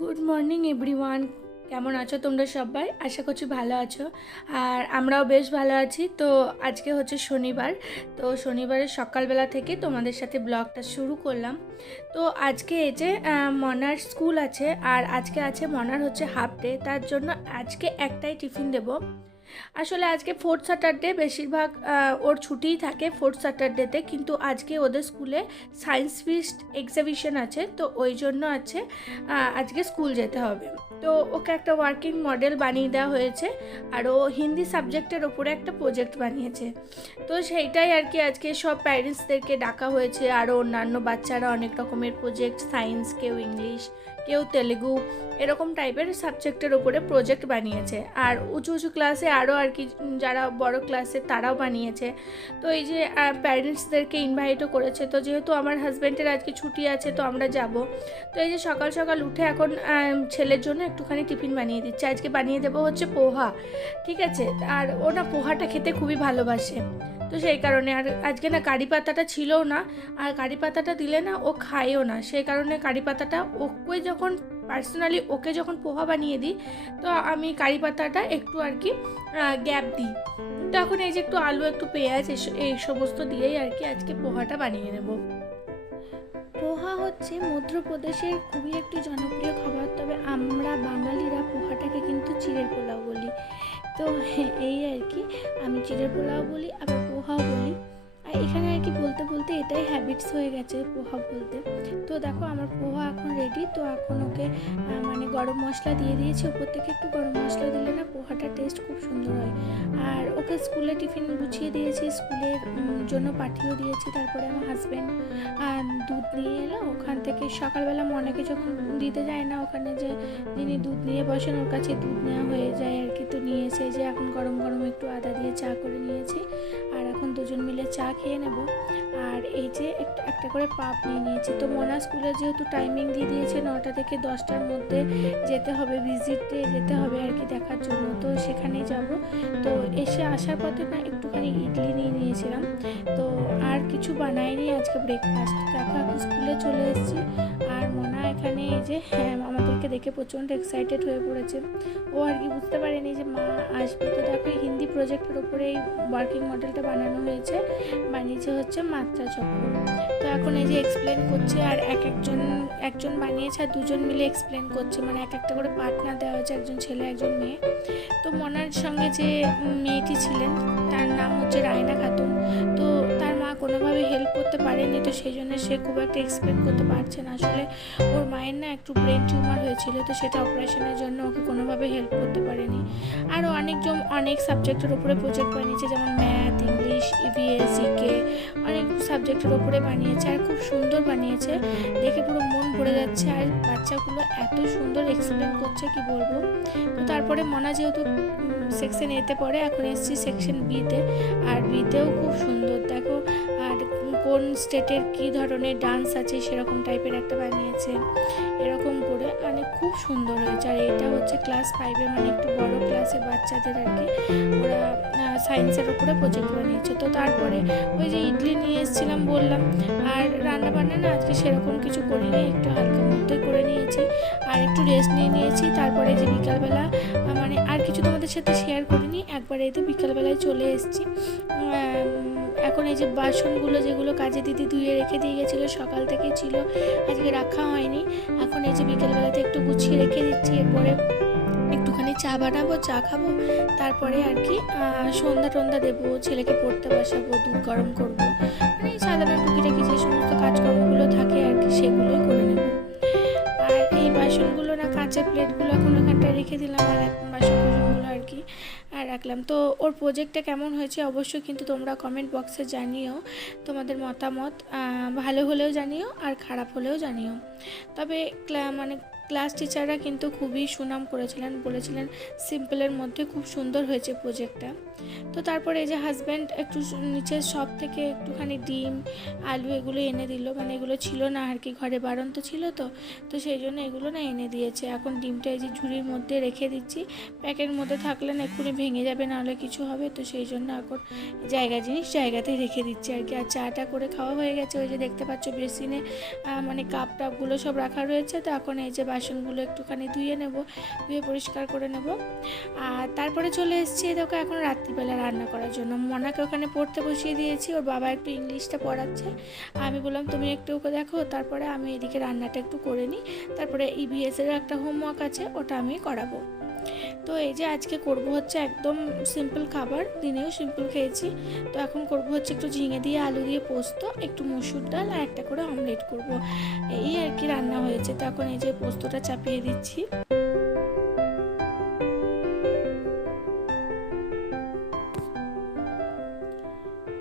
Good morning everyone. কেমন আছো তোমরা সবাই? আশা করছি ভালো আছো, আর আমরাও বেশ ভালো আছি। তো আজকে হচ্ছে শনিবার, তো শনিবারের সকালবেলা থেকে তোমাদের সাথে ব্লগটা শুরু করলাম। তো আজকে এই যে মনার স্কুল আছে, আর আজকে আছে মনার হচ্ছে হাফ ডে, তার জন্য আজকে একটাই টিফিন দেবো। আসলে আজকে ফোর্থ স্যাটারডে, বেশিরভাগ ওর ছুটিই থাকে ফোর্থ স্যাটারডেতে, কিন্তু আজকে ওদের স্কুলে সায়েন্স ফিস্ট এক্সিবিশন আছে, তো ওই জন্য আছে আজকে স্কুল যেতে হবে। তো ওকে একটা ওয়ার্কিং মডেল বানিয়ে দেওয়া হয়েছে, আর ও হিন্দি সাবজেক্টের ওপরে একটা প্রজেক্ট বানিয়েছে। তো সেইটাই আর কি আজকে সব প্যারেন্টসদেরকে ডাকা হয়েছে, আরও অন্যান্য বাচ্চারা অনেক রকমের প্রজেক্ট, সায়েন্স, কেউ ইংলিশ, কেউ তেলেগু, এরকম টাইপের সাবজেক্টের ওপরে প্রজেক্ট বানিয়েছে। আর উঁচু উঁচু ক্লাসে আরও আর কি যারা বড় ক্লাসে তারাও বানিয়েছে। তো এই যে প্যারেন্টসদেরকে ইনভাইটও করেছে। তো যেহেতু আমার হাজব্যান্ডের আজকে ছুটি আছে, তো আমরা যাব। তো এই যে সকাল সকাল উঠে এখন ছেলের জন্য একটুখানি টিফিন বানিয়ে দিচ্ছে। আজকে বানিয়ে দেবো হচ্ছে পোহা, ঠিক আছে। আর ও না পোহাটা খেতে খুবই ভালোবাসে, তো সেই কারণে। আর আজকে না কারি পাতাটা ছিলও না, আর কারি পাতাটা দিলে না ও খায়ও না, সেই কারণে কারি পাতাটা ওকে যখন পার্সোনালি ওকে যখন পোহা বানিয়ে দিই, তো আমি কারি পাতাটা একটু আর কি গ্যাপ দিই। তো এখন এই যে একটু আলু, একটু পেঁয়াজ, এই সমস্ত দিয়েই আর কি আজকে পোহাটা বানিয়ে নেব। পোহা হচ্ছে মধ্যপ্রদেশের খুবই একটি জনপ্রিয় খাবার, তবে আমরা বাঙালিরা পোহাটাকে কিন্তু চিড়ের পোলাও বলি। তো এই আর কি, আমি চিড়ের পোলাও বলি, আবার পোহাও বলি। আর এখানে আর কি বলতে বলতে এটাই হ্যাবিটস হয়ে গেছে পোহা বলতে। তো দেখো আমার পোহা এখন রেডি। তো এখন ওকে মানে গরম মশলা দিয়ে দিয়েছি, ওপর থেকে একটু গরম মশলা দিলে না পোহাটার টেস্ট খুব সুন্দর হয়। আর ওকে স্কুলে টিফিন গুছিয়ে দিয়েছি, স্কুলের জন্য পাঠিয়েও দিয়েছি। তারপরে আমার হাজব্যান্ড দুধ নিয়ে এলো ওখান থেকে। সকালবেলা মনেকে যখন দিতে যায় না, ওখানে যে যিনি দুধ নিয়ে বসেন ওর কাছে দুধ নেওয়া হয়ে যায় আর কি। তো নিয়েছে যে এখন গরম গরম একটু আদা দিয়ে চা করে নিয়েছি, আর এখন দুজন মিলে চা খেয়ে নেব। আর এই যে একটা করে পাপ নিয়ে নিয়েছি। তো মনা স্কুলে যেহেতু টাইমিং দিয়ে দিয়েছে 9টা থেকে 10টার মধ্যে যেতে হবে, ভিজিটে যেতে হবে আর কি দেখার জন্য, তো সেখানেই যাব। তো এসে আসার পথে না একটুখানি ইডলি নিয়ে নিয়েছিলাম। তো আর কিছু বানাইনি আজকে ব্রেকফাস্ট। দেখো এখন স্কুলে চলে এসেছি, আর মনা এখানে এই যে আমাদেরকে দেখে প্রচণ্ড এক্সাইটেড হয়ে পড়েছে। ও আর কি বুঝতে পারেনি যে মা আসবে। তো দেখো হিন্দি প্রজেক্টের ওপরে এই ওয়ার্কিং মডেলটা বানানো হয়েছে, বানিয়েছে হচ্ছে মাত্রা চক্র। তো এখন এই যে এক্সপ্লেন করছে, আর একজন বানিয়েছে আর দুজন মিলে এক্সপ্লেন করছে, মানে একটা করে পার্টনার দেওয়া হয়েছে, একজন ছেলে একজন মেয়ে। তো মনার সঙ্গে যে মেয়েটি ছিলেন তার নাম হচ্ছে রায়না খাতুন। তো তার মা কোনোভাবে হেল্প করতে পারেনি, তো সেই জন্য সে খুব একটা এক্সপ্লেন করতে পারছে না। আসলে ওর মায়ের না একটু ব্রেন টিউমার হয়েছিল, তো সেটা অপারেশনের জন্য ওকে কোনোভাবে হেল্প করতে পারেনি। আরও অনেক সাবজেক্টের উপরে প্রজেক্ট বানিয়েছে, যেমন ম্যাথ, ইংলিশ, ইভিএস, জিকে, অনেক সাবজেক্টের ওপরে বানিয়েছে, আর খুব সুন্দর বানিয়েছে, দেখে পুরো মন ভরে যাচ্ছে। আর বাচ্চাগুলো এত সুন্দর এক্সপ্লেন করছে কি বলবো। তো তারপরে মনা যেহেতু সেকশন এতে পড়ে, এখন এসেছি সেকশন বিতে, আর বিতেও খুব সুন্দর দেখো। আর কোন স্টেটের কী ধরনের ডান্স আছে সেরকম টাইপের একটা বানিয়েছে, এরকম করে মানে খুব সুন্দর হয়েছে। আর এটা হচ্ছে ক্লাস 5-এ, মানে একটু বড় ক্লাসের বাচ্চাদের আর কি, ওরা সায়েন্সের উপরে প্রজেক্ট বানিয়েছে। তো তারপরে ওই যে ইডলি নিয়ে এসেছিলাম বললাম, আর রান্না বান্না না আজকে সেরকম কিছু করিনি, একটু হালকা মধ্যে করে নিয়েছি, আর একটু রেস্ট নিয়ে নিয়েছি। তারপরে যে বিকালবেলা মানে আর কিছু তোমাদের সাথে শেয়ার করিনি, একবার এই তো বিকালবেলায় চলে এসেছি। এখন এই যে বাসনগুলো যেগুলো কাজে দিদি ধুয়ে রেখে দিয়ে গেছিলো, সকাল থেকে ছিল, আজকে রাখা হয়নি। এখন এই যে বিকেলবেলাতে একটু গুছিয়ে রেখে দিচ্ছি, এরপরে একটুখানি চা বানাবো, চা খাবো, তারপরে আর কি সন্ধ্যা টন্ধা দেবো, ছেলেকে পড়তে বসাবো, দুধ গরম করবো, মানে সাধারণ টুকিটাকি যে সমস্ত কাজকর্মগুলো থাকে আর কি সেগুলোই করে নেব। আর এই বাসনগুলো না, কাঁচের প্লেটগুলো এখন ওখানটায় রেখে দিলাম, আর বাসনগুলো আর কি আর রাখলাম। তো ওর প্রজেক্টটা কেমন হয়েছে অবশ্যই কিন্তু তোমরা কমেন্ট বক্সে জানিও তোমাদের মতামত, ভালো হলেও জানিও আর খারাপ হলেও জানিও। তবে মানে ক্লাস টিচাররা কিন্তু খুবই সুনাম করেছিলেন, বলেছিলেন সিম্পলের মধ্যে খুব সুন্দর হয়েছে প্রজেক্টটা। তো তারপরে এই যে হাজব্যান্ড একটু নিচের শপ থেকে একটুখানি ডিম, আলু এগুলো এনে দিল, মানে এগুলো ছিল না আর কি, ঘরে বারণ তো ছিল, তো সেই জন্য এগুলো না এনে দিয়েছে। এখন ডিমটা এই যে ঝুড়ির মধ্যে রেখে দিচ্ছি, প্যাকের মধ্যে থাকলে না এক্ষুনি ভেঙে যাবে, নাহলে কিছু হবে, তো সেই জন্য এখন জিনিস জায়গাতেই রেখে দিচ্ছি আর কি। আর চাটা করে খাওয়া হয়ে গেছে, ওই যে দেখতে পাচ্ছ বেসিনে মানে কাপ টাপগুলো সব রাখা রয়েছে। তো এখন এই যে বাসনগুলো একটুখানি ধুয়ে নেব, ধুয়ে পরিষ্কার করে নেব। আর তারপরে চলে এসেছি দেখো এখন রাত্রিবেলা রান্না করার জন্য। মনাকে ওখানে পড়তে বসিয়ে দিয়েছি, ওর বাবা একটু ইংলিশটা পড়াচ্ছে। আমি বললাম তুমি একটু ওকে দেখো, তারপরে আমি এদিকে রান্নাটা একটু করে নিই, তারপরে ইবিএসেরও একটা হোমওয়ার্ক আছে ওটা আমি করাবো। তো এই যে আজকে করব হচ্ছে একদম সিম্পল খাবার, দিনেও সিম্পল খেয়েছি। তো এখন করব হচ্ছে একটু ঝিঙে দিয়ে আলু দিয়ে পোস্ত, একটু মসুর ডাল আর একটা করে অমলেট করব। এই আর কি রান্না হয়েছে। তো এখন এই যে পোস্তটা চাপিয়ে দিচ্ছি।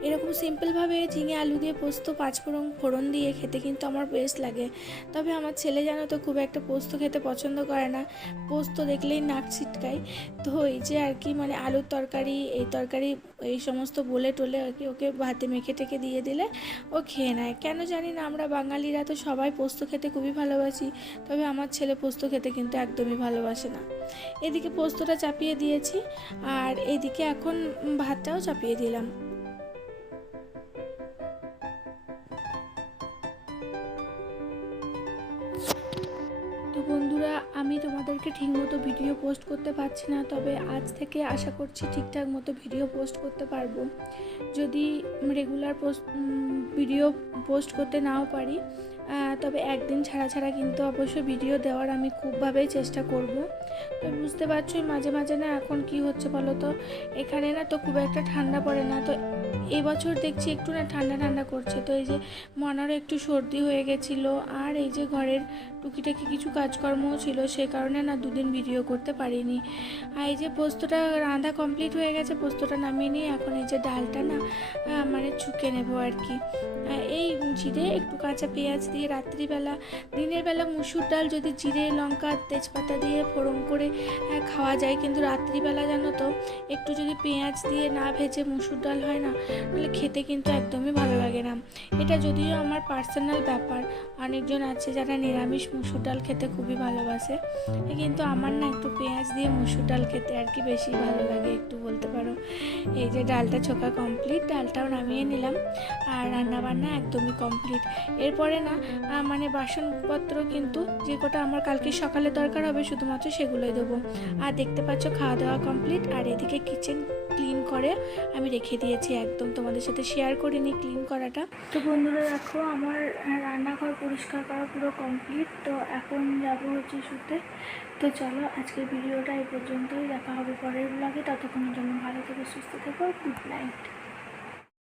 এরকম সিম্পলভাবে ঝিঙে আলু দিয়ে পোস্ত ফোড়ন দিয়ে খেতে কিন্তু আমার বেশ লাগে। তবে আমার ছেলে জানো তো খুব একটা পোস্ত খেতে পছন্দ করে না, পোস্ত দেখলেই নাক ছিটকায়। তো এই যে আর কি মানে আলুর তরকারি এই সমস্ত বলে টোলে আর কি ওকে ভাতে মেখে টেকে দিয়ে দিলে ও খেয়ে নেয়। কেন জানি না, আমরা বাঙালিরা তো সবাই পোস্ত খেতে খুবই ভালোবাসি, তবে আমার ছেলে পোস্ত খেতে কিন্তু একদমই ভালোবাসে না। এদিকে পোস্তটা চাপিয়ে দিয়েছি আর এদিকে এখন ভাতটাও চাপিয়ে দিলাম। তো বন্ধুরা, আমি তোমাদেরকে ঠিকমতো ভিডিও পোস্ট করতে পারছি না, তবে আজ থেকে আশা করছি ঠিকঠাক মতো ভিডিও পোস্ট করতে পারবো। যদি রেগুলার ভিডিও পোস্ট করতে নাও পারি, তবে একদিন ছাড়া কিন্তু অবশ্যই ভিডিও দেওয়ার আমি খুবভাবেই চেষ্টা করব। তো বুঝতে পারছোই মাঝে মাঝে না এখন কি হচ্ছে বলো তো, এখানে না তো খুব একটা ঠান্ডা পড়ে না, তো এবছর দেখছি একটু না ঠান্ডা ঠান্ডা করছে। তো এই যে মনারও একটু সর্দি হয়ে গেছিলো, আর এই যে ঘরের টুকিটাকি কিছু কাজকর্মও ছিল, সে কারণে না দুদিন ভিডিও করতে পারিনি। আর এই যে পোস্তটা রাঁধা কমপ্লিট হয়ে গেছে, পোস্তটা নামিয়ে নিয়ে এখন এই যে ডালটা না মানে ছুঁকে নেবো আর কি। এই জিরে একটু কাঁচা পেঁয়াজ দিয়ে রাত্রিবেলা, দিনের বেলা মুসুর ডাল যদি জিরে লঙ্কা তেজপাতা দিয়ে ফোড়ন করে খাওয়া যায়, কিন্তু রাত্রিবেলা জানো তো একটু যদি পেঁয়াজ দিয়ে না ভেজে মুসুর ডাল হয় না, তাহলে খেতে কিন্তু একদমই ভালো লাগে না। এটা যদিও আমার পার্সোনাল ব্যাপার, অনেকজন আছে যারা নিরামিষ মুসুর ডাল খেতে খুবই ভালোবাসে, কিন্তু আমার না একটু পেঁয়াজ দিয়ে মুসুর ডাল খেতে আর কি বেশি ভালো লাগে একটু বলতে পারো। এই যে ডালটা ছোকা কমপ্লিট, ডালটাও নামিয়ে নিলাম আর রান্নাবান্না একদমই কমপ্লিট। এরপরে না মানে বাসনপত্র কিন্তু যে কটা আমার কালকে সকালে দরকার হবে শুধুমাত্র সেগুলোই দেবো। আর দেখতে পাচ্ছ খাওয়া দাওয়া কমপ্লিট, আর এদিকে কিচেন ক্লিন করে আমি রেখে দিয়েছি, একদম তোমাদের সাথে শেয়ার করিনি ক্লিন করাটা। তো বন্ধুরা দেখো আমার রান্নাঘর পরিষ্কার করা পুরো কমপ্লিট। তো এখন যাবো হচ্ছে শুতে। তো চলো আজকের ভিডিওটা এই পর্যন্তই, দেখা হবে পরের ব্লগে। ততক্ষণের জন্য ভালো থেকো, সুস্থ থেকো, গুড নাইট।